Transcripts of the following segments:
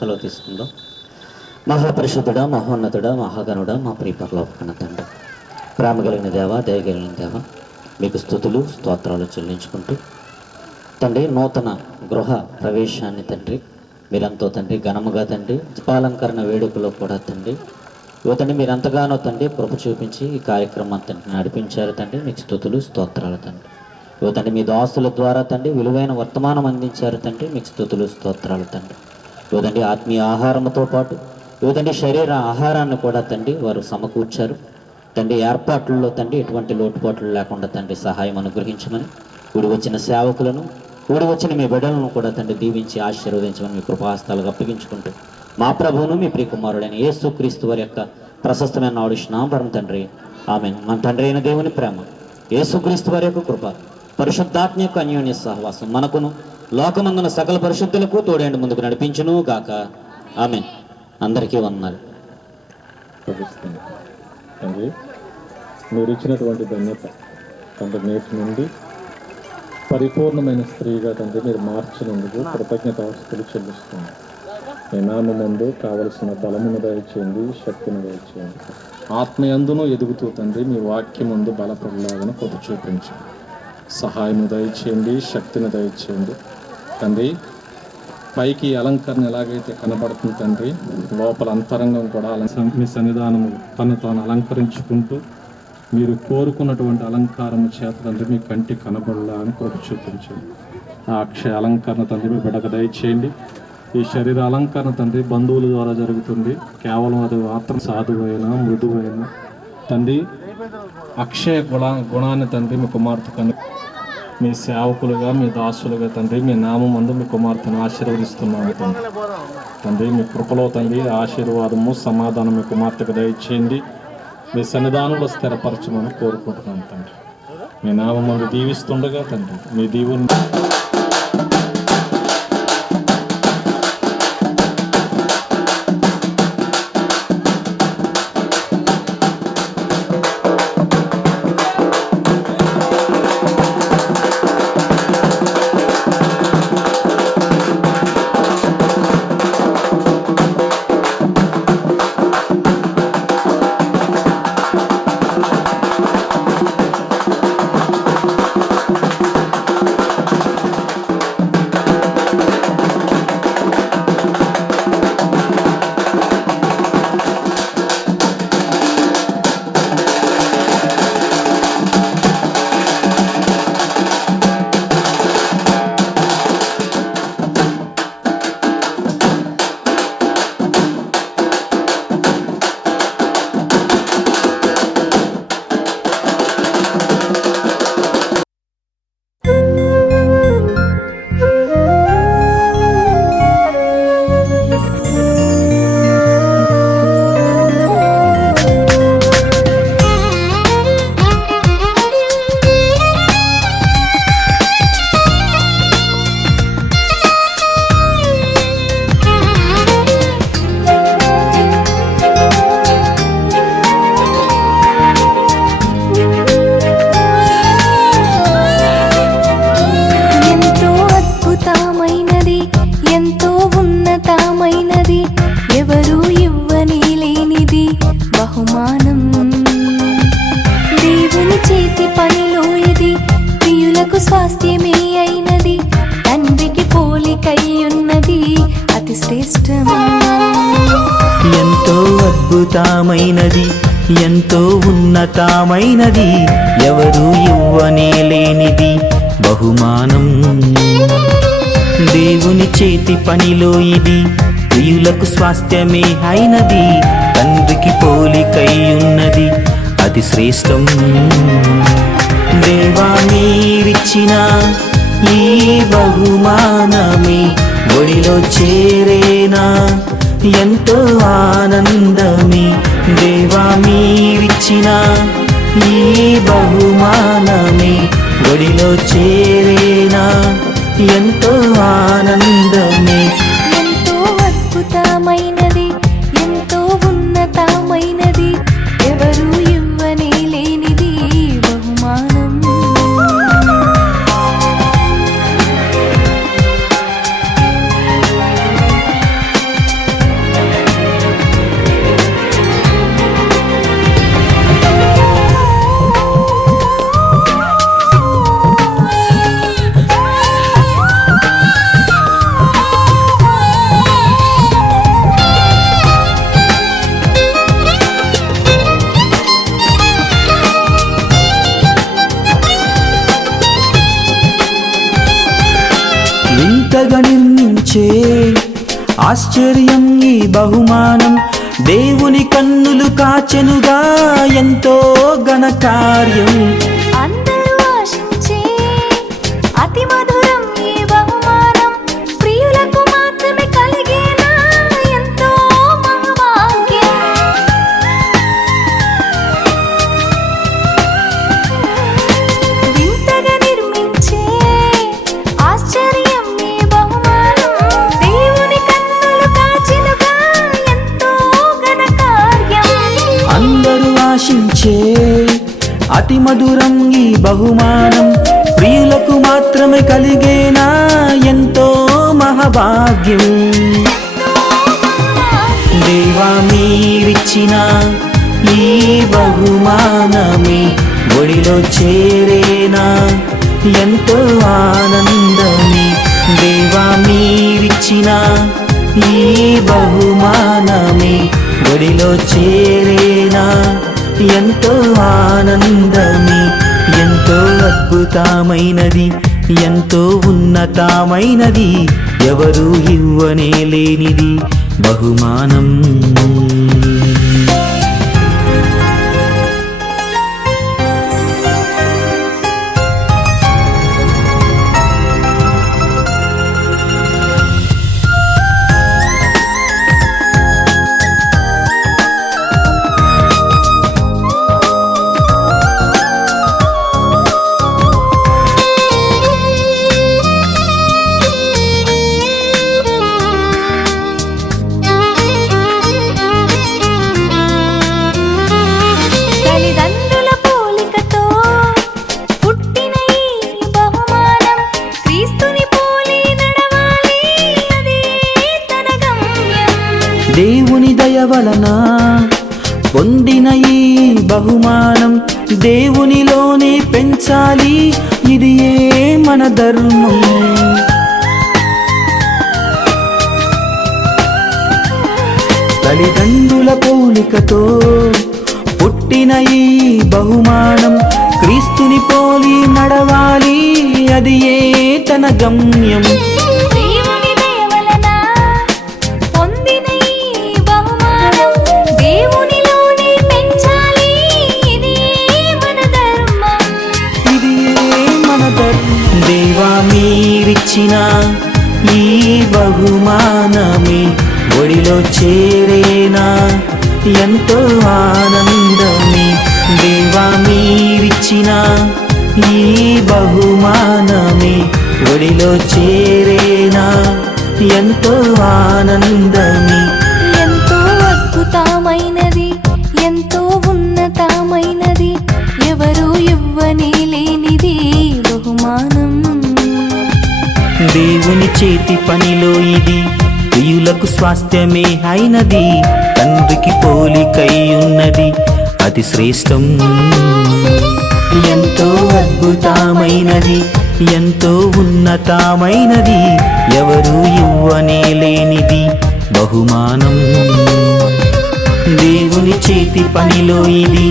సెలవు తీసుకుందాం. మహాపరిశుద్ధుడా, మహోన్నతుడా, మహాగణుడా, మా ప్రియపరలోకన తండ్రి, ప్రేమ కలిగిన దేవ, దయగలిగిన దేవ, మీకు స్తుతులు స్తోత్రాలు చెల్లించుకుంటూ తండ్రి, నూతన గృహ ప్రవేశాన్ని తండ్రి మీరంతో తండ్రి ఘనముగా తండ్రి దీపాలంకరణ వేడుకలో కూడా తండ్రి తండ్రి మీరంతగానో తండ్రి కృప చూపించి ఈ కార్యక్రమం తండ్రి నడిపించారు తండ్రి. మీకు స్తుతులు స్తోత్రాలు తండ్రి. తండ్రి మీ దాసుల ద్వారా తండ్రి విలువైన వర్తమానం అందించారు తండ్రి. మీకు స్తుతులు స్తోత్రాలు తండ్రి. తండ్రి ఆత్మీయ ఆహారంతో పాటు తండ్రి శరీర ఆహారాన్ని కూడా తండ్రి వారు సమకూర్చారు తండ్రి. ఏర్పాట్లలో తండ్రి ఎటువంటి లోటుపాట్లు లేకుండా తండ్రి సహాయం అనుగ్రహించమని, కూడి వచ్చిన సేవకులను, కూడి వచ్చిన మీ బిడ్డలను కూడా తండ్రి దీవించి ఆశీర్వదించమని మీ కృపాహస్తాలకు అప్పగించుకుంటూ మా ప్రభువును మీ ప్రియకుమారుడైన యేసుక్రీస్తు వారి యొక్క ప్రశస్తమైన నాడుష్నాంబరం తండ్రి. ఆమేన్. మన తండ్రి అయిన దేవుని ప్రేమ, యేసుక్రీస్తు వారి యొక్క కృప, పరిశుద్ధాత్మ యొక్క అన్యోన్య సహవాసం మనకును లోకమందున సకల పరిశుద్ధులకు తోడేండు ముందుకు నడిపించును గాక. ఆమేన్. అందరికీ వందనాలు. తండ్రి, మీరు ఇచ్చినటువంటి ధన్యత తండ్రి, నేటి నుండి పరిపూర్ణమైన స్త్రీగా తండ్రి మీరు మార్చినందుకు కృతజ్ఞతాస్తుతులు చెల్లిస్తుంది. మీ నామమందు కావలసిన బలమును దయచేయండి, శక్తిని దయచేయండి. ఆత్మయందును ఎదుగుతూ తండ్రి మీ వాక్యం ముందు బలపడలాగా కృప చూపించండి. సహాయము దయచేయండి, శక్తిని దయచేయండి తండ్రి. పైకి అలంకరణ ఎలాగైతే కనబడుతుంది తండ్రి, లోపల అంతరంగం కూడా మీ సన్నిధానము తను తాను అలంకరించుకుంటూ మీరు కోరుకున్నటువంటి అలంకారము చేత తండ్రి మీ కంటికి కనబడలా అని కృప చూపించండి. ఆ అక్షయ అలంకరణ తండ్రి మీ బిడ్డకు దయచేయండి. ఈ శరీర అలంకరణ తండ్రి బంధువుల ద్వారా జరుగుతుంది. కేవలం అది మాత్రం సాధువైన మృదువైన తండ్రి అక్షయ గుణాన్ని తండ్రి మీ కుమార్తె కను మీ సేవకులుగా, మీ దాసులుగా తండ్రి మీ నామందు మీ కుమార్తెను ఆశీర్వదిస్తున్నాము తండ్రి. మీ కృపలో తండ్రి ఆశీర్వాదము సమాధానం మీ కుమార్తెకు దయచేయండి. మీ సన్నిధానంలో స్థిరపరచమని కోరుకుంటున్నాను తండ్రి. మీ నామందు దీవిస్తుండగా తండ్రి మీ దీవుని స్వాస్థ్యమే అయినది, తండ్రికి పోలికయ్యున్నది అతి శ్రేష్టము. ఎంతో అద్భుతమైనది, ఎంతో ఉన్నతమైనది, ఎవరు ఇవ్వనే లేనిది బహుమానం. దేవుని చేతి పనిలో ఇది ప్రియులకు స్వాస్థ్యమే అయినది, తండ్రికి పోలికై ఉన్నది అతి శ్రేష్టం. దేవా మీరిచ్చిన ఈ బహుమానమే ఒడిలో చేరేనా, ఎంతో ఆనందమే. దేవా మీరిచ్చిన ఈ బహుమానమే ఒడిలో చేరేనా, ఎంతో ఆనందమే. ఎంతో అద్భుతమైనది, ఎంతో ఉన్నతమైనది, ఎవరు ఇవ్వనే లేనిది బహుమానం. ఆశించే ఆశ్చర్యం ఈ బహుమానం, దేవుని కన్నులు కాచెనుగా ఎంతో ఘనకార్యం. అందరూ ఆశించే అతి మధురం ఈ బహుమానం, ప్రియులకు మాత్రమే కలిగేనా ఎంతో మహాభాగ్యం. వింతగా నిర్మించే ఆశ్చర్యం ఈ బహుమానం, దేవుని కన్నులు కాచెనుగా ఎంతో ఘనకార్యం. అందరూ ఆశించే అతి మధురం ఈ బహుమానం, ప్రియులకు మాత్రమే కలిగేనా ఎంతో మహాభాగ్యం. దేవా మీరిచ్చిన ఈ బహుమానమే ఒడిలో చేరేనా ఎంతో ఆనందమే. దేవా మీరిచ్చిన ఈ బహుమానమే ఒడిలో చేరేనా ఎంతో ఆనందమే. ఎంతో అద్భుతమైనది, ఎంతో ఉన్నతమైనది, ఎవరు ఇవ్వనే లేనిది బహుమానం. తల్లిదండ్రుల పోలికతో పుట్టిన ఈ బహుమానం, క్రీస్తుని పోలి నడవాలి అదే తన గమ్యం. దేవుని దయ వలన పొందిన ఈ బహుమానం, దేవునిలోనే పెంచాలి ఇది మన ధర్మం. తల్లిదండ్రుల పోలికతో పుట్టిన ఈ బహుమానం, క్రీస్తుని పోలి నడవాలి అది తన గమ్యం. దేవుని దయ వలన పొందిన ఈ బహుమానం, దేవునిలోనే పెంచాలి ఇది మన ధర్మం. ఇది మన ధర్మం. దేవా మీరిచ్చిన ఈ బహుమానమే ఒడిలో చేరేనా ఎంతో ఆనందమే. దేవా మీరిచ్చిన ఈ బహుమానమే ఒడిలో చేరేనా ఎంతో ఆనందమే. ఎంతో అద్భుతమైనది, ఎంతో ఉన్నతమైనది, ఎవరు ఇవ్వని లేనిది బహుమానం. దేవుని చేతి పనిలో ఇది ప్రియులకు స్వాస్థ్యమే అయినది, తండ్రికి పోలికై ఉన్నది అతి శ్రేష్టం. ఎంతో అద్భుతమైనది, ఎంతో ఉన్నతమైనది, ఎవరు ఇవ్వనే లేనిది బహుమానం. దేవుని చేతి పనిలో ఇది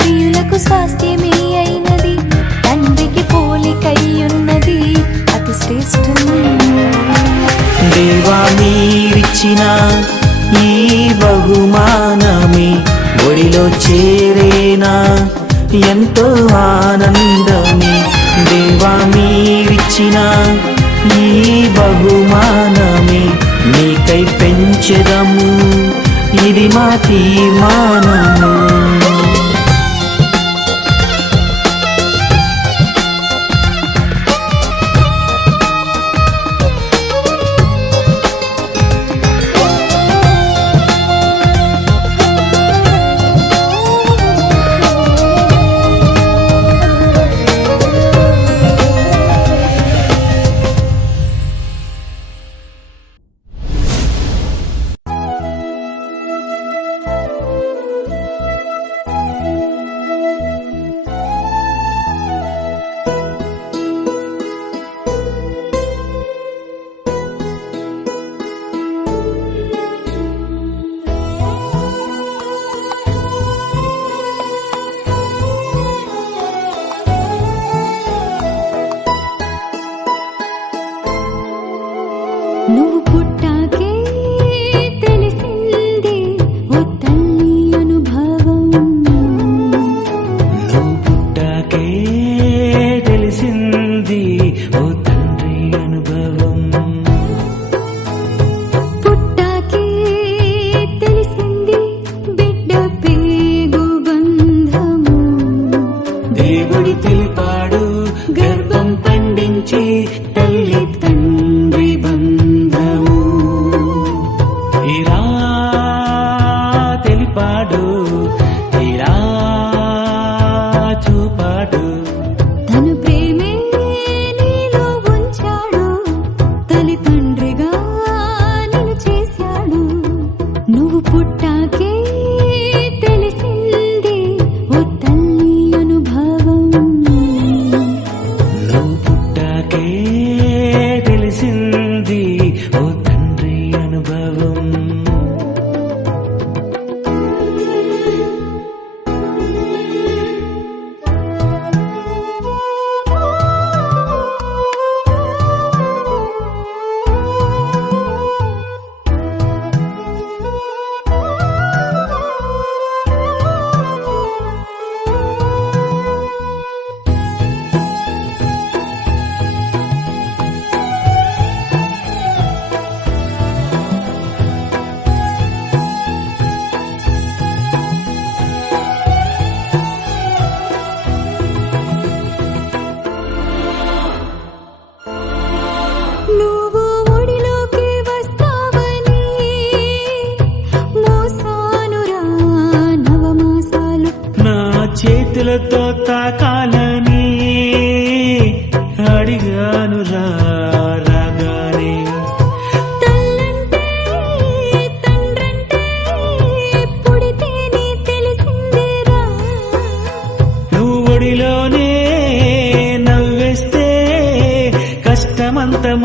ప్రియులకు స్వాస్థ్యమే అయినది, తండ్రికి పోలికై ఉన్నది అతి శ్రేష్టం. దేవా మీరిచ్చిన ఈ బహుమానమే ఒడిలో చేరేనా ఎంతో ఆనందమే. దేవా మీరిచ్చిన ఈ బహుమానమే నీకై పెంచెదము ఇది మా తీర్మానము.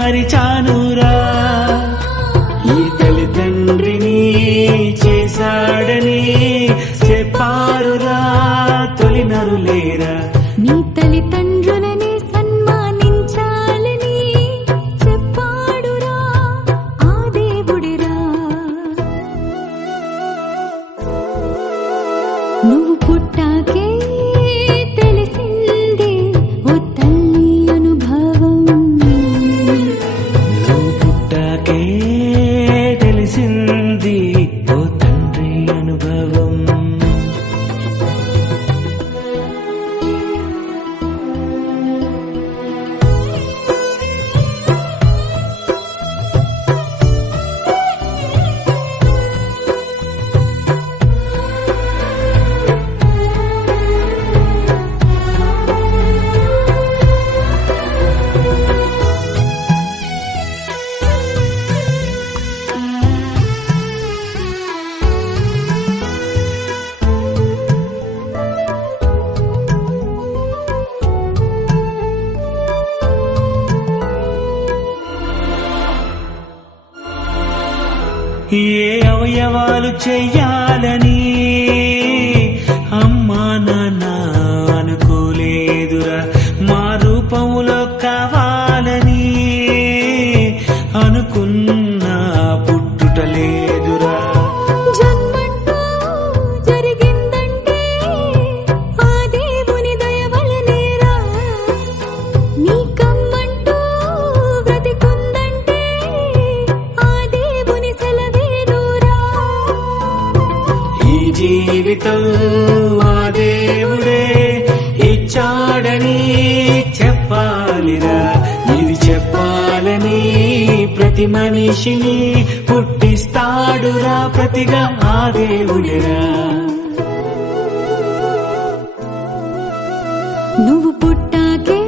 మరిచానురా ఈ తల్లిదండ్రిని చేశాడని చెప్పారురా తొలినరులేరా నీ తల్లిదండ్రులని సన్మానించాలని చెప్పాడురా ఆ దేవుడిరా. నువ్వు పుట్టాకే తెలిసిందే ఓ తల్లి అనుభవం. నువ్వు పుట్టాకే తెలిసింది ఓ తండ్రి అనుభవం. ఏ అవయవాలు చెయ్యాలని అమ్మా నాన్న అనుకోలేదురా, మా రూపంలో కావాలని అనుకున్నా పుట్టుటలేదురా. జన్మంటూ జరిగిందంటే ఆ దేవుని దయ వలనేరా. నీకమ్మంటూ బ్రతికుందంటే ఆ దేవుని సెలవేనురా. ఈ జీవితం ఆ దేవుడే ఇచ్చాడని చెప్పాలిరా, ఇది చెప్పాలని ప్రతి మనిషిని పుట్టిస్తాడురా ప్రతిగా ఆ దేవుడిరా. నువ్వు పుట్టాకే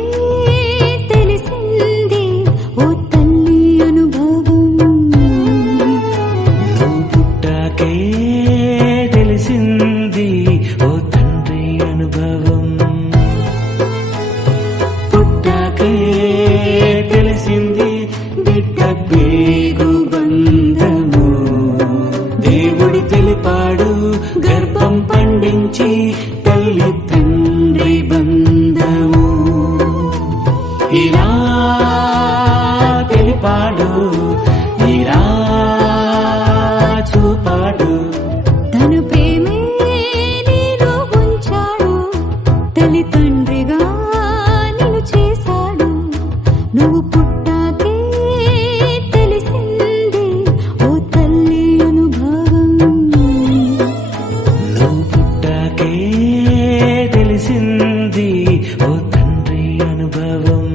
తెలిసింది ఓ తల్లి అనుభవం. నువ్వు పుట్టాకే తెలిసింది ఓ తండ్రి అనుభవం. పుట్టాకే తెలిసింది బిడ్డ పేగు బంధము. దేవుడి తెలిపాడు గర్భం పండించి తల్లి తండ్రి బంధము. ఇలా తెలిపాడు, ఇలా చూపాడు. తన ప్రేమే నీలో ఉంచాడు, తల్లిదండ్రిగా నిన్ను చేశాడు. నువ్వు పుట్టాకే తెలిసింది ఓ తల్లి అనుభవం. నువ్వు పుట్టాకే తెలిసింది ఓ తండ్రి అనుభవం.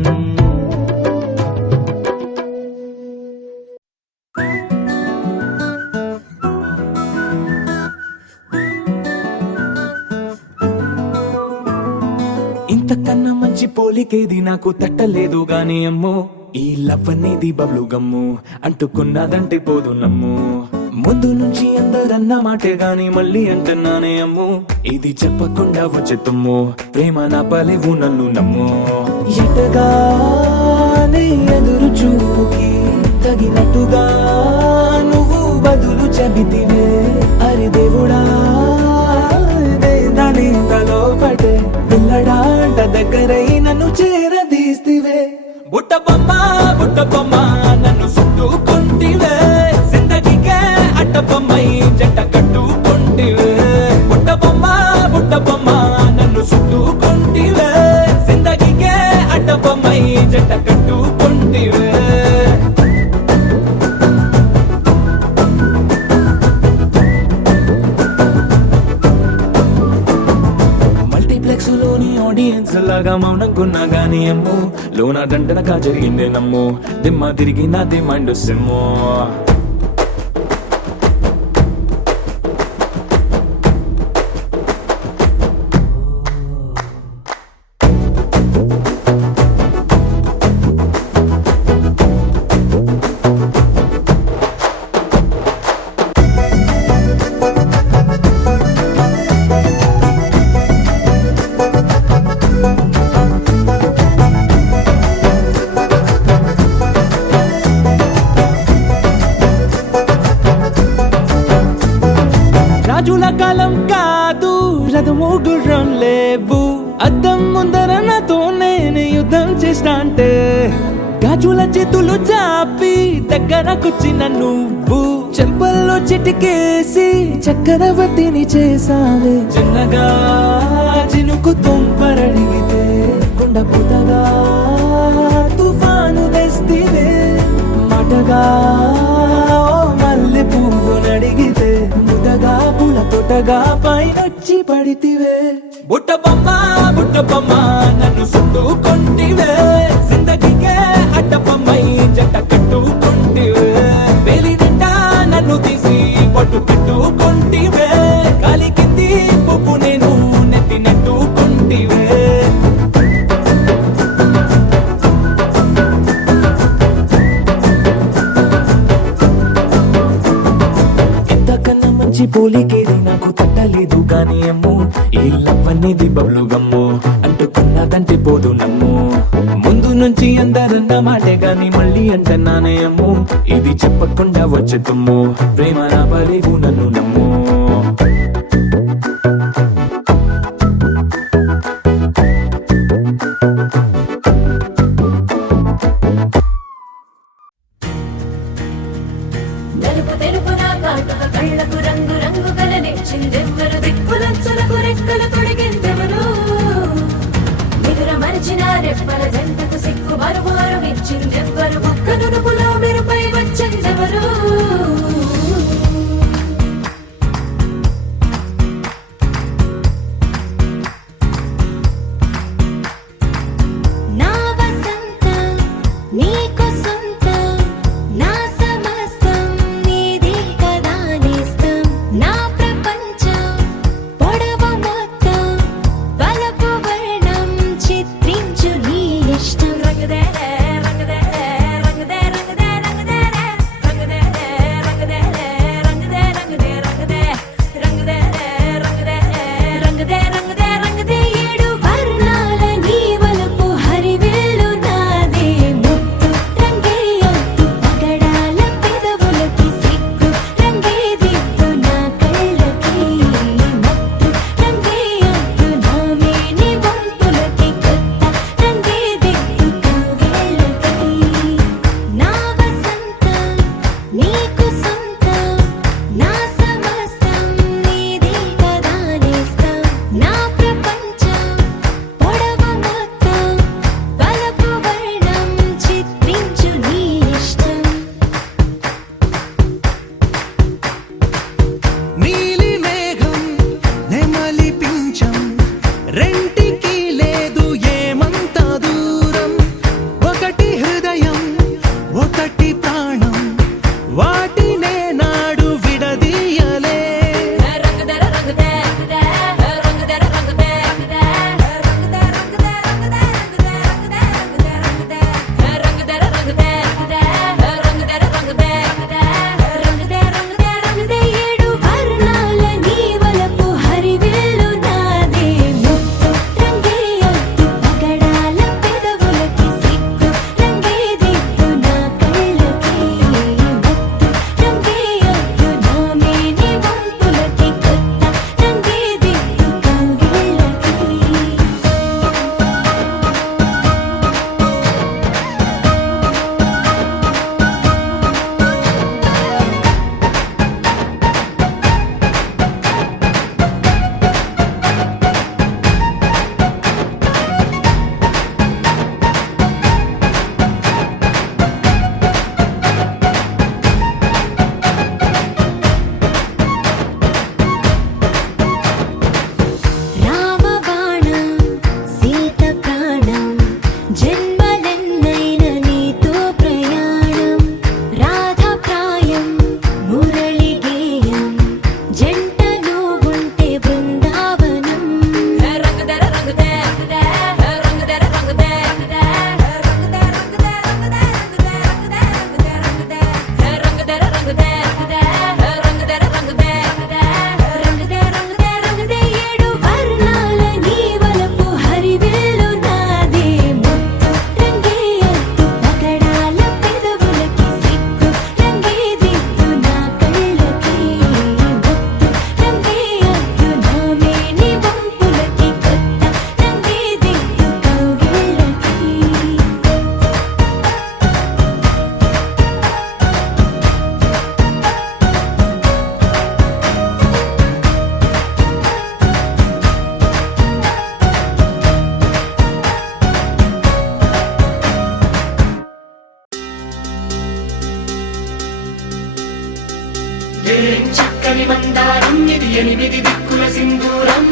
ఇంతకన్నా మంచి పోలికేది నాకు తట్టలేదు గాని అమ్మో, ఈ లవ్ అనేది బబ్లు గమ్ము అంటుకున్నదంటే పోదు నమ్ము. ముందు నుంచి అందరన్న మాటే గాని మళ్ళీ అంటున్నానే అమ్ము, ఇది చెప్పకుండా వచ్చే తుమ్ము ప్రేమ నా పలేవు నన్ను నమ్ము. ఎటగానే ఎదురు చూపుకి తగినట్టుగా నువ్వు బదులు చెబితివే. అరి దేవుడా దాని తలో పటే పిల్లడాంట దగ్గరై నన్ను చేరదీస్తివే. బుట్ట బొమ్మ నన్ను చుట్టుకుంటివే. జిందగీకే అట్ట బొమ్మై జంట కట్టుకుంటివే. బుట్ట బొమ్మ నన్ను చుట్టుకుంటివే. జిందగీకే అట్ట బొమ్మై జంట కట్టుకుంటివే. మల్టీప్లెక్స్ లోని ఆడియన్స్ లాగా మౌనంకున్నా గానీ అమ్ము, లోన దండనగా జరిగిందే నమ్ము. దిమ్మ తిరిగి నా దిమ్మండు సిమ్ము. రాజుల కాలం కాదు, రథము గుర్రం లేవు. అద్దం ముందర నాతో నేను యుద్ధం చేస్తా అంటే గాజుల చేతులు చాపి దగ్గరకొచ్చిన నువ్వు చెంపల్లో చిటికేసి చక్రవర్తిని చేసావే. చిన్నగా చినుకు తుంపరడిగితే కొండ పుటగా తుఫాను తెస్తివే. మాటగా మల్లె పువ్వు నడిగితే ముటగా పుల తొటగా పైనొచ్చి పడితివే. బుట్ట బొమ్మ నన్ను చుట్టుకొంటివే. జిందగీకే అడ్డపమ్మై జంట కట్టుకొంటివే. వేలి నిండా నన్ను తీసి పట్టు పెట్టుకొంటివే. కాలి కింది పువ్వు నేను నెత్తి నెట్టుకొంటివే. ఎంతకన్నా మంచి పోలికేది నాకు తట్టలేదు కానీ అమ్మో, ఈ లవ్ అనేది బబ్లు గమ్ము అంటుకున్నదంటే పోదు నమ్ము. ముందు నుంచి అందరన్న మాటే గాని మళ్ళీ అంటున్నానే అమ్ము, ఇది చెప్పకుండా వచ్చే తుమ్ము. ప్రేమ నా పరేగు నన్ను నమ్ము. నలుపు తెరుపున కాటుక కళ్ళకు రంగు రంగు కలనిచ్చిందెవ్వరు. దిక్కులచ్చులకు రెక్కలు తొడిగిందెవరు. నిదుర మరిచిన రెప్పల జంటకు సిక్కు మరుమారు ఇచ్చిందెవ్వరు. ఒక్క నునుపులో మెరుపై వచ్చిందెవరు. నా వసంతం నీకు సొంతం, నా సమస్తం నీది కదా నేస్తం. నా ప్రపంచం పొడవ మొత్తం వలపు వర్ణం చిత్రించు నీ ఇష్టం. రంగదే రంగదే ఏం చక్కని మందారం ఇది, 8 దిక్కుల సింధూరం.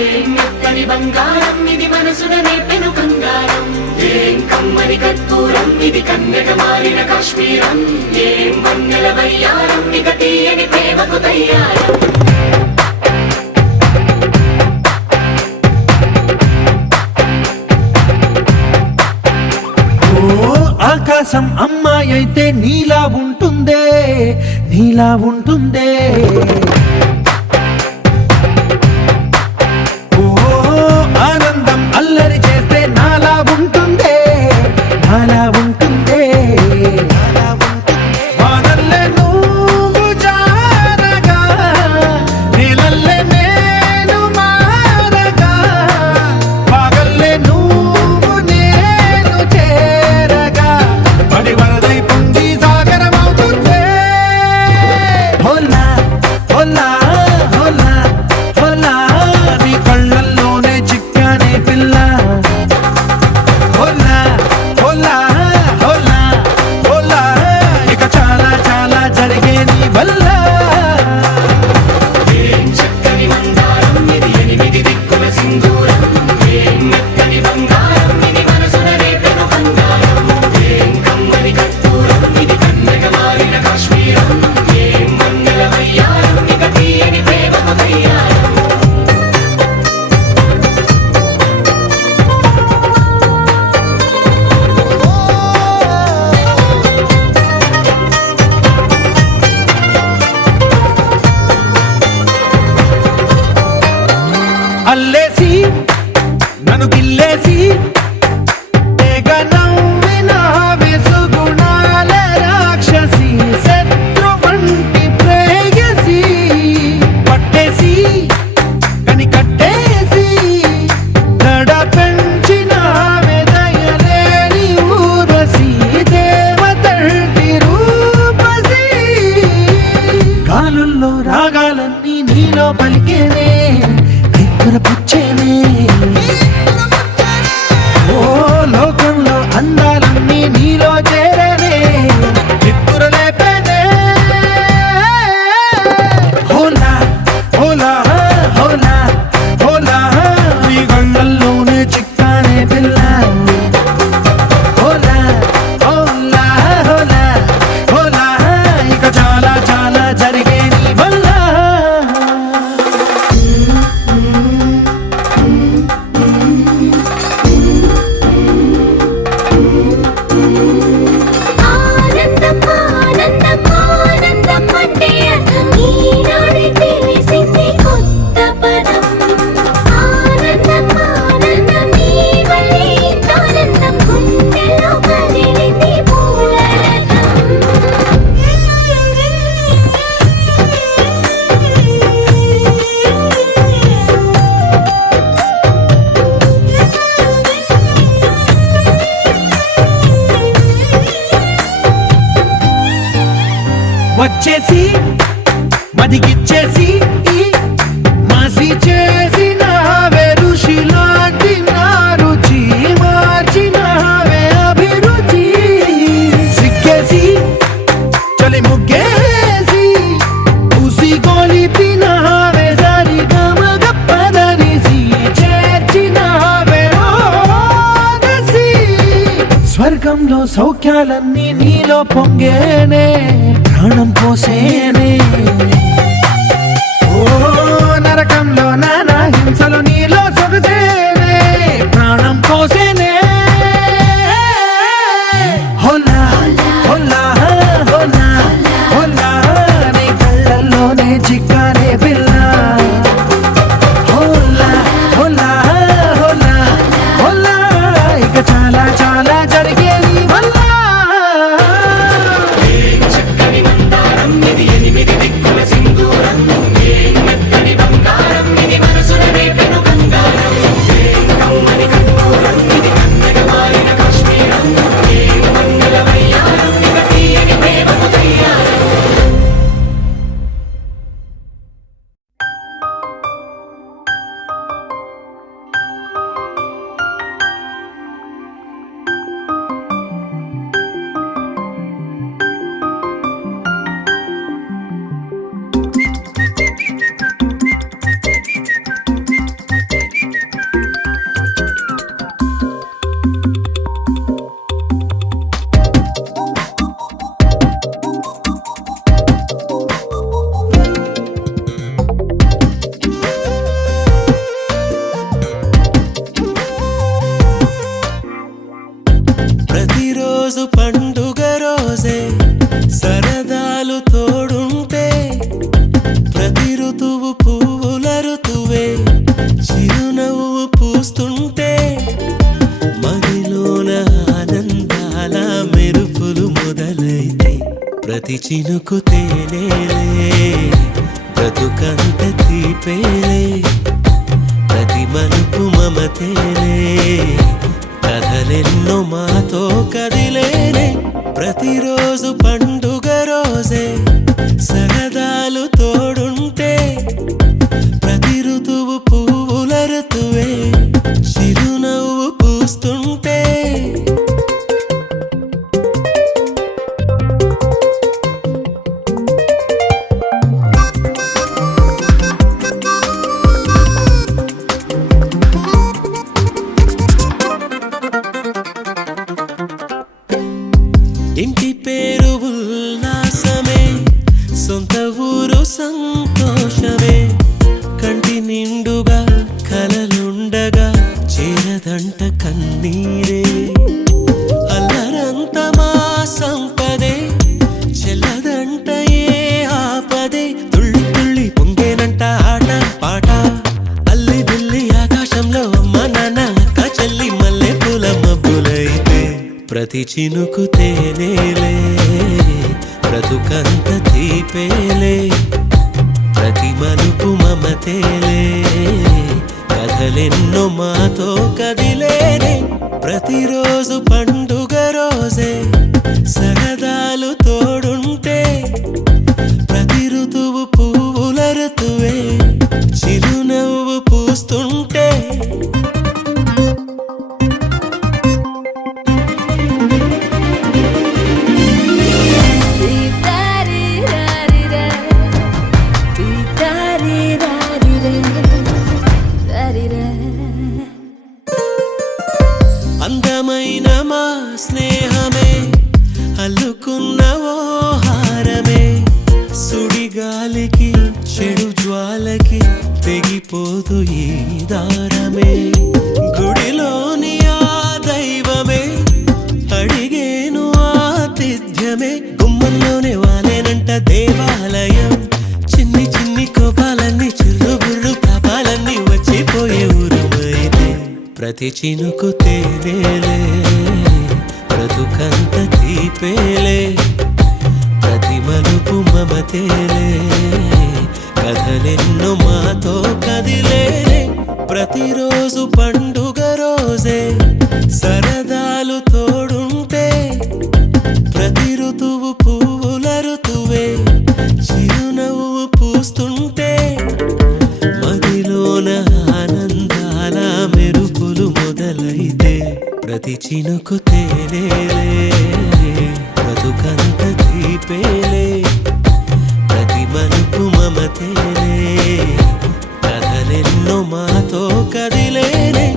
ఏం మెత్తని బంగారం ఇది, మనసున నేపెను బంగారం. ఏం కమ్మని కర్పూరం ఇది, కన్నెగ మారిన కాశ్మీరం. ఏం వన్నెల వయ్యారం ఇక తీయని ప్రేమకు తయ్యారం. ఆకాశం అమ్మాయి అయితే నీలా ఉంటుందే, నీలా ఉంటుందే. ఓ ఆనందం అల్లరి చేస్తే నాలా ఉంటుందే, నాలా ఉంటుందే. వానల్లే నువ్వు జారగా, నీలల్లే నేను మారగా, పగల్లే నువ్వు నేను చేరగా, పడి వరదై పొంగి సాగరమవుతుందే. హోలా హోలా హోలా హోలా, నీ కళ్ళల్లోనే చిక్కానే పిల్ల. హోలా హోలా హోలా హోలా, ఇక చాలా చాలా జరిగే నీ వల్ల. ఏం చక్కని మందారం ఇది, 8 దిక్కుల సింధూరం. ఏం మెత్తని బంగారం ఇది, మనసున రేపెను బంగారం. ఏం కమ్మని కర్పూరం ఇది, కన్నెగ మారిన కాశ్మీరం. ఏం వన్నెల వయ్యారం ఇక తీయని ప్రేమకు తయ్యారం. అల్లేసి నన్ను గిల్లేసి తెగ నవ్విన వెసుగుణాల రాక్షసి, శత్రువంటి ప్రేయసి, పట్టేసి కని కట్టేసి దడ పెంచిన దయలేని ఊరసి, దేవతంటి రూపసి. గాలుల్లో రాగాలన్నీ నీలో పలికేనే, పుచ్చేనే. ఓ లోకంలో అందాలన్నీ నీలో చేరేనే, చిత్తుర లేపేనే. హోలా హోలా హోలా హోలా, నీ గంగల్లోనే చిక్కానే పిల్ల. హోలా హోలా హోలా హోలా, ఇక చాలా చాలా జరిగే నీ వల్ల. ఆనందం ఆనందం ఆనందం అంటే అర్థం ఈనాడే తెలిసింది కొత్త పదం. ఆనందం ఆనందం నీ వల్లే ఇంత ఆనందం, గుండెల్లో కదిలింది పూల రథం. వచ్చేసి మదిగిచ్చేసి మాసి చేసిన ఋషిలాంటి నా రుచి, మార్చినవే అభిరుచి. సిగ్గేసి చలి ముగ్గేసి, ఉసి గొలిపినవే సరి గమగప్పదనిసి, చేర్చినవే ఓదసి. స్వర్గంలో సౌఖ్యాలన్నీ నీలో పొంగేనే, ప్రాణం పోసేనే. ఓ నరకంలో నానా హింసలు నీలో సొగసేనే, ప్రాణం పోసేనే. హోలా హోలా హోలా హోలా, నీ కళ్ళల్లోనే చిక్కానే పిల్ల. హోలా హోలా హోలా హోలా, ఇక చాలా చాలా జరిగే నీ వల్ల. చక్కని మందారం ఇది, 8 దిక్కుల సింధూరం. ఏం మెత్తని బంగారం ఇది, మనసున రేపెను బంగారం. ఏం కమ్మని కర్పూరం ఇది, కన్నెగ మారిన కాశ్మీరం. ఏం వన్నెల వయ్యారం ఇక తీయని ప్రేమకు తయ్యారం. చినుకు తేనేలే బ్రతుకంత తీపేలే ప్రతి మలుపు మమతేలే కథలెన్నో మాతో కదిలేనే ప్రతిరోజు పండుగ రోజే సరదాలు తోడుంటే ప్రతి ఋతువు పువ్వుల ఋతువే చిరునవ్వు పూస్తుంటే ఇంటి పేరు ఉల్లాసమే సొంత ఊరు సంతోషమే కంటి నిండుగా కలలుండగా చేరదంట కన్నీరే అల్లరంత మా సంపదే చెల్లదంట ఏ ఆపదే తుళ్ళి తుళ్ళి పొంగేనంట ఆట పాట అల్లి బిల్లి ఆకాశంలో అమ్మ నాన్న అక్క చెల్లి మల్లె పూల మబ్బులైతే ప్రతి చినుకు తేనేలే బ్రతుకంత తీపేలే ప్రతి మలుపు మమతేలే కథలెన్నో మాతో కదిలేనే ప్రతిరోజు పండుగ రోజే సరదాలు తోడుంటే ప్రతి ఋతువు పువ్వుల ఋతువే చిరునవ్వు పూస్తుంటే అందమైన మా స్నేహమే అల్లుకున్న ఓ హారమే సుడిగాలికి చెడు జ్వాలకి తెగిపోదు ఈ దారమే గుడిలోని ఆ దైవమే అడిగేను ఆతిథ్యమే గుమ్మంలోనే వాలేనంట దేవాలయం చిన్ని చిన్ని కోపాలన్నీ చిరుబుర్రు పాపాలన్నీ వచ్చిపోయే ఊరుమైతే ప్రతి చినుకు తేనేలే బ్రతుకంత తీపేలే ప్రతి మలుపు మమతేలే కథలెన్నో మాతో కదిలేనే ప్రతిరోజు పండుగ రోజే సరదాలు తోడుంటే ప్రతి ఋతువు పువ్వుల ఋతువే చిరునవ్వు పూస్తుంటే మదిలోన ఆనందాల మెరుపులు మొదలైతే ప్రతి చినుకు తేనేలే బ్రతుకంత తీపేలే ప్రతి మలుపు మమతేలే కథలెన్నో మాతో కదిలేనే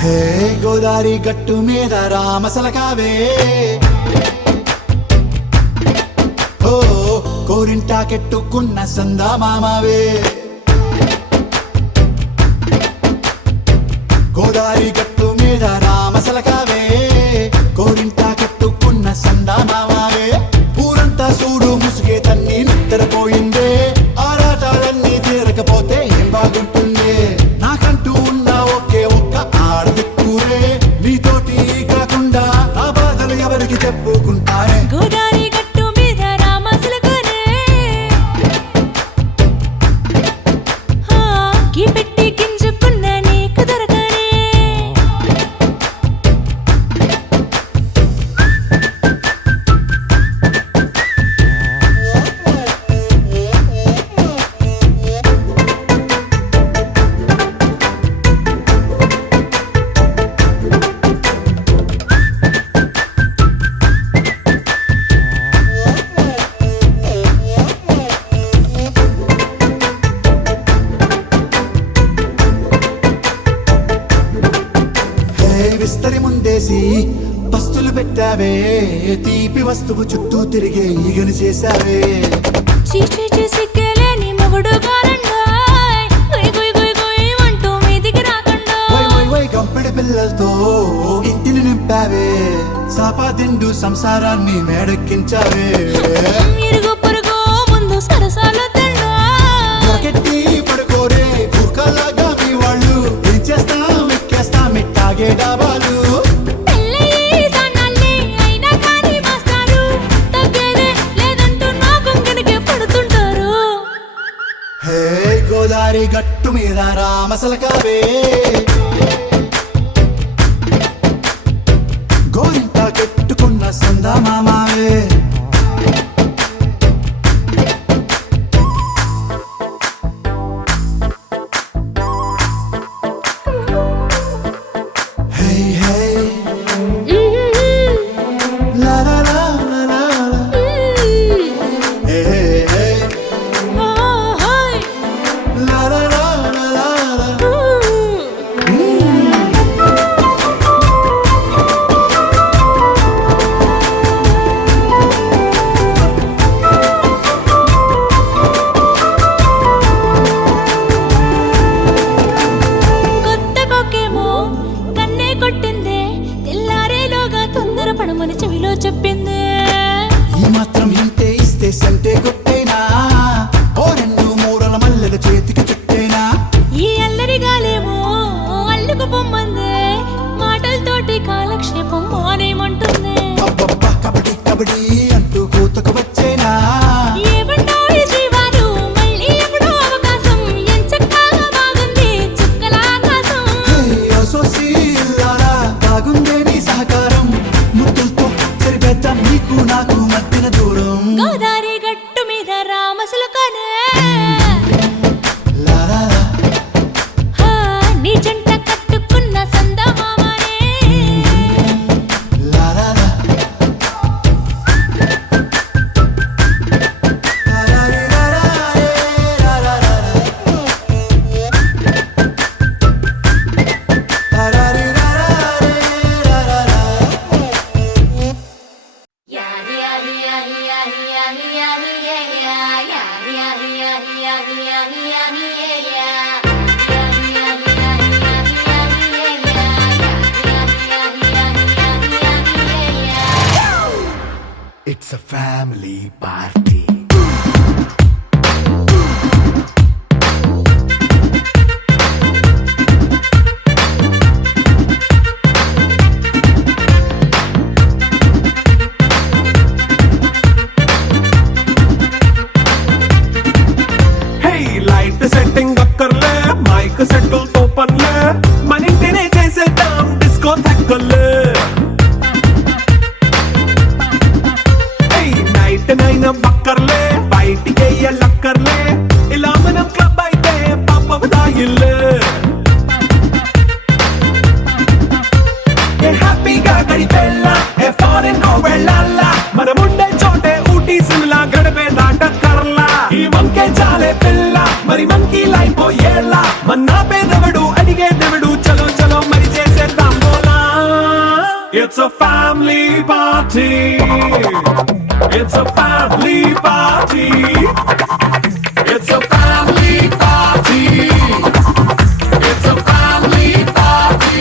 హే గోదారి గట్టు మీద రామసలకావే ఓ కోరింటాకెట్టుకున్న సందా మామావే గోదారి గట్టు మీద రామసలకావే కోరింటాకెట్టుకున్న సందా మామావే ఊరంతా చూడు ముసుగే తన్ని నిద్రపోయిందే ఆరాటాలన్నీ తీరకపోతే ఏం బాగుంటుందే నాకంటూ ఉన్న ఒకే ఒక్క ఆడదిక్కురే నీతోటి కాకుండా నా బాధలు ఎవరికి చెప్పుకుంటారే గోదారి గట్టు మీద రామసలకనే కీ పెట్టి గింజుకున్న నీకు దొరకనే విస్తరి ముందేసి పస్తులు పెట్టావే తీపి వస్తువు చుట్టూ తిరిగే ఈగలు చేశావే చీచీ సిగ్గలేని మొగుడు గారండాయ్ గుయ్ గుయ్ గుయ్ గుయ్ అంటూ మీదికి రాకండా వై వై వై గంపెడి పిల్లలతో ఇంటిని నింపావే సాపాదిండు సంసారాన్ని మేడెక్కించావే ఇరుగు పొరుగు ముందు సరసాలు తండా పగట్టి పడుకోరే కుక్కలాగా మీ వాళ్ళు ఏం చేస్తాం ఎక్కేస్తాం ఇట్టాగే డాబాలు పెళ్ళయి దానాల్ని అయినా కానీ మాస్తారు తగ్గేదే లేదంటూ నా కొంగనికే పడుతుంటారు హే గోదారి గట్టు మీద రామసలకావే గోరింట కట్టుకున్న సందా మామావే హే హే లా లా లా లా లా లా. హే హే హే లా లా లా లా లా లా. కొత్త కొక్కేమో కన్నే కొట్టిందే తెల్లారేలోగా తొందరపడమని చెవిలో చెప్పిందే ఈ మాత్రం ఇంటే ఇస్తే సంటే కొట్టేనా ఓ రెండు మూరల మల్లెల చేతికి చుట్టేనా ఈ అల్లరి గాలేమో అల్లుకు పొమ్మందే మాటలతోటి కాలక్షేపం మానేమంటుంది అబ్బబ్బా కబడ్డీ కబడ్డీ అంటూ కూతకు వచ్చేనా ఏమంటారు శ్రీవారు మళ్ళీ ఎప్పుడో అవకాశం ఎంచక్కా బాగుంది చుక్కల ఆకాశం హే అసోసి ఇల్లారా బాగుందే నీ సహకారం ముద్దులతో సరిపెద్దాం నీకు నాకు మధ్యన దూరం గోదారి గట్టు మీద రామసులకనే లా లా లా. హా, నీ జంట కట్టుకున్న సందమామనే లా లా లా. లా లా రీ లా లా రే లా లా లా లా. లా లా రీ లా లా రే లా లా లా. It's a family party. Hey, light setting అక్కర్లే మైక్ సెట్టుల్ తో పనులే మన ఇంటినే చేసేద్దాం డిస్కో థక్కర్లే నైట్ నైన్ బక్కర్లే బయటికి లక్కర్లే ఇలా మనం క్లబ్ అయితే పాపదాయిల్లే హ్యాపీగా గడిపెళ్ళ ఏ ఫారెన్ వెళ్ళాల మనముండే చోటే ఊటీ సిమ్లా గడిపే దాటక్కర్లా ఈ వంకే చాలే పిల్ల మరి మంకీ లైపోయేలా మన్నా పేదవడు అడిగేదెవడు చలో చలో మరి చేసేద్దాం బోలా It's a family party. It's a family party. It's a family party. It's a family party.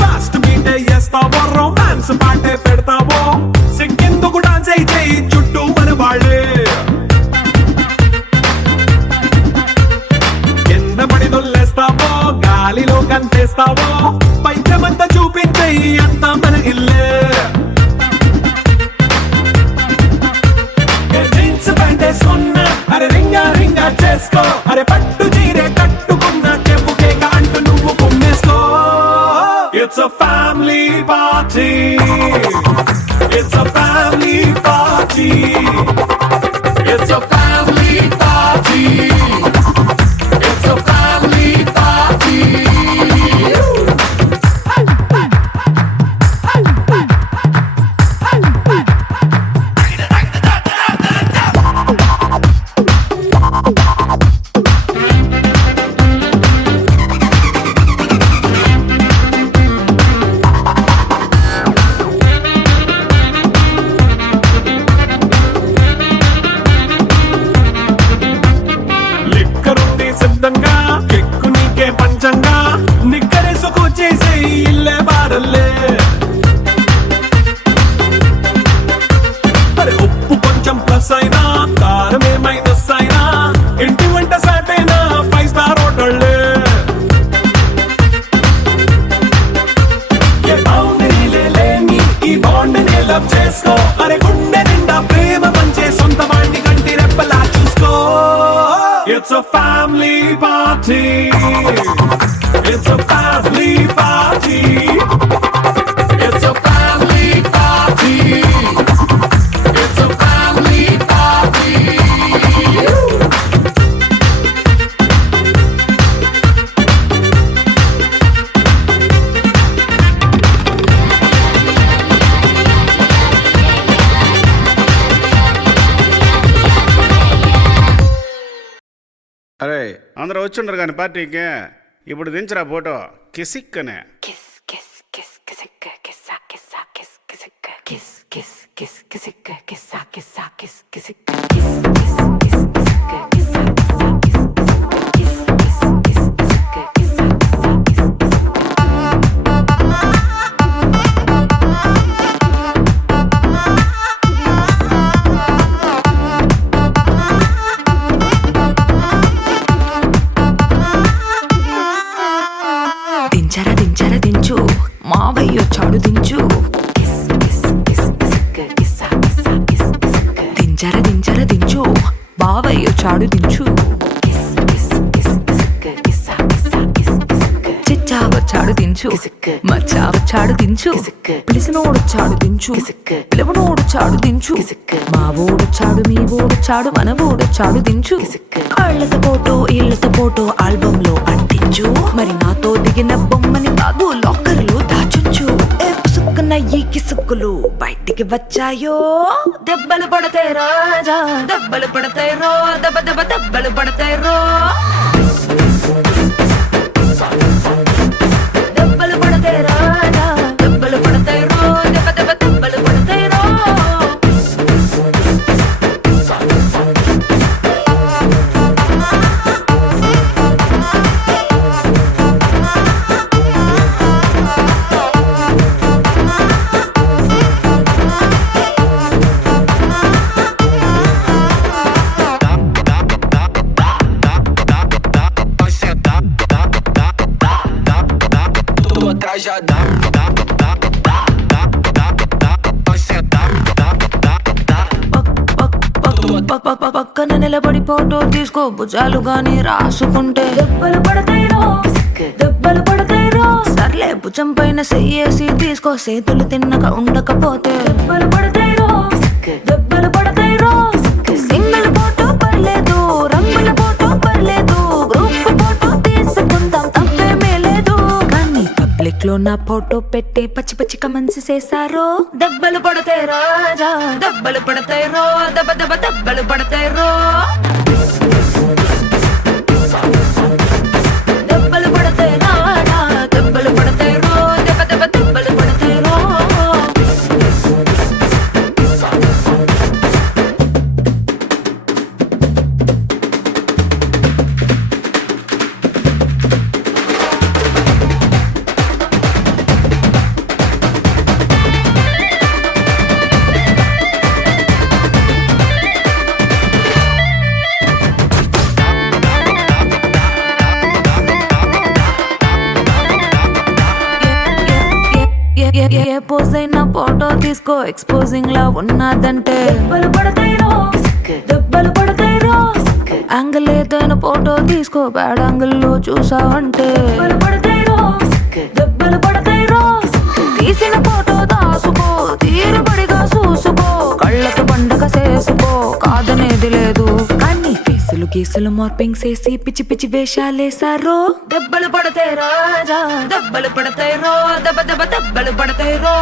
Fast beat చేస్తావో రొమాన్స్ పాటే పెడతావో సిక్కిందుకు డాన్స్ అయి చేయి చుట్టూ మన వాళ్ళే కింద పడి దొల్లేస్తావో గాలిలో కంటేస్తావో పైచమంతా చూపించేయి అంతా మన ఇల్లే జీన్స్ ప్యాంట్ వేసుకున్నా అరే రింగా రింగా చేసుకో అరే పట్టు చీరే కట్టుకున్నా చెప్పు కేక అంటూ నువ్వు కుమ్మేసుకో It's a family party. It's a family party. It's a family party. వాకప్ చేసుకో అరే గుండె నిండా ప్రేమ పంచే సొంత వాణ్ణి కంటి రెప్పలా చూసుకో it's a family party it's a family party it's a family party it's a family party అరే అందరూ వచ్చిండ్రు కానీ పార్టీకి ఇప్పుడు దించరా ఫోటో కిసిక్ అనే kiss kiss kiss kissicka kissa kissa kiss kissicka kiss kiss kiss kissicka kissa kissa kiss kissicka kiss kiss kiss kissicka kissa kissa kiss kissicka kiss kiss kiss kissicka kissa kissa kiss దించరా దించరా దించు మావయ్య వచ్చాడు దించు kiss kiss kiss కిస్క కిస్సా కిస్సా kiss కిస్క దించరా దించరా దించు బావయ్య వచ్చాడు దించు kiss kiss kiss కిస్క కిస్సా కిస్సా kiss కిస్క చిచ్చా వచ్చాడు దించు మచ్చా వచ్చాడు దించు పిలిసినోడొచ్చాడు దించు పిలవనోడొచ్చాడు దించు మా ఓడొచ్చాడు మీ ఓడొచ్చాడు మన ఓడొచ్చాడు దించు కళ్ళతో ఫోటో ఇళ్ళతో ఫోటో ఆల్బమ్ లో అంటించు మరి నాతో దిగిన బొమ్మని కాదు లాకర్ లో దాచుంచు ఏ పుసుక్కున ఈ కిసుక్కులు బయటికి వచ్చాయో దెబ్బలు పడతాయి రాజా దెబ్బలు పడతాయి రో దెబ్బ దెబ్బ దెబ్బలు పడతాయి రో దెబ్బలు పడతాయి రాజా దెబ్బలు పడతాయి రో దెబ్బ దెబ్బ దెబ్బలు పడతాయి రో పక్కన నిలబడి ఫోటో తీసుకో భుజాలు గాని రాసుకుంటే దెబ్బలు పడతాయి రో దెబ్బలు పడతాయి రో సర్లే భుజం పైన చెయ్యేసి తీసుకో చేతులు తిన్నక ఉండకపోతే దెబ్బలు పడతాయి రో దెబ్బలు పడతాయి రో సింగిల్ ఫోటో పర్లేదు రంగుల ఫోటో పర్లేదు గ్రూప్ ఫోటో తీసుకుందాం తప్పేమీ లేదు కానీ పబ్లిక్ లో నా ఫోటో పెట్టి పచ్చి పచ్చి కమెంట్స్ చేశారో దెబ్బలు పడతాయి రాజా దెబ్బలు పడతాయి రో దెబ్బ దెబ్బ దెబ్బలు పడతాయి రో దెబ్బలు పడతాయి రాజా దెబ్బలు పడతాయి రో దెబ్బ దెబ్బ దెబ్బలు పడతాయి రో ఏ పోజ్ అయినా ఫోటో తీసుకో ఎక్స్పోజింగ్ లా ఉన్నదంటే దెబ్బలు పడతాయి రో దెబ్బలు పడతాయి రో యాంగిల్ ఏదైనా ఫోటో తీసుకో బ్యాడ్ యాంగిల్ లో చూసావంటే దెబ్బలు పడతాయి రో దెబ్బలు పడతాయి రో తీసిన ఫోటో దాసుకో తీరుబడిగా చూసుకో కళ్ళతో పండగ చేసుకో కాదనేది లేదు కానీ కేసులు గీసులు మార్పింగ్ చేసి పిచ్చి పిచ్చి వేషాలేసారో దెబ్బలు పడతాయి రాజా దెబ్బలు పడతాయి రో దెబ్బ దెబ్బ దెబ్బలు పడతాయి రో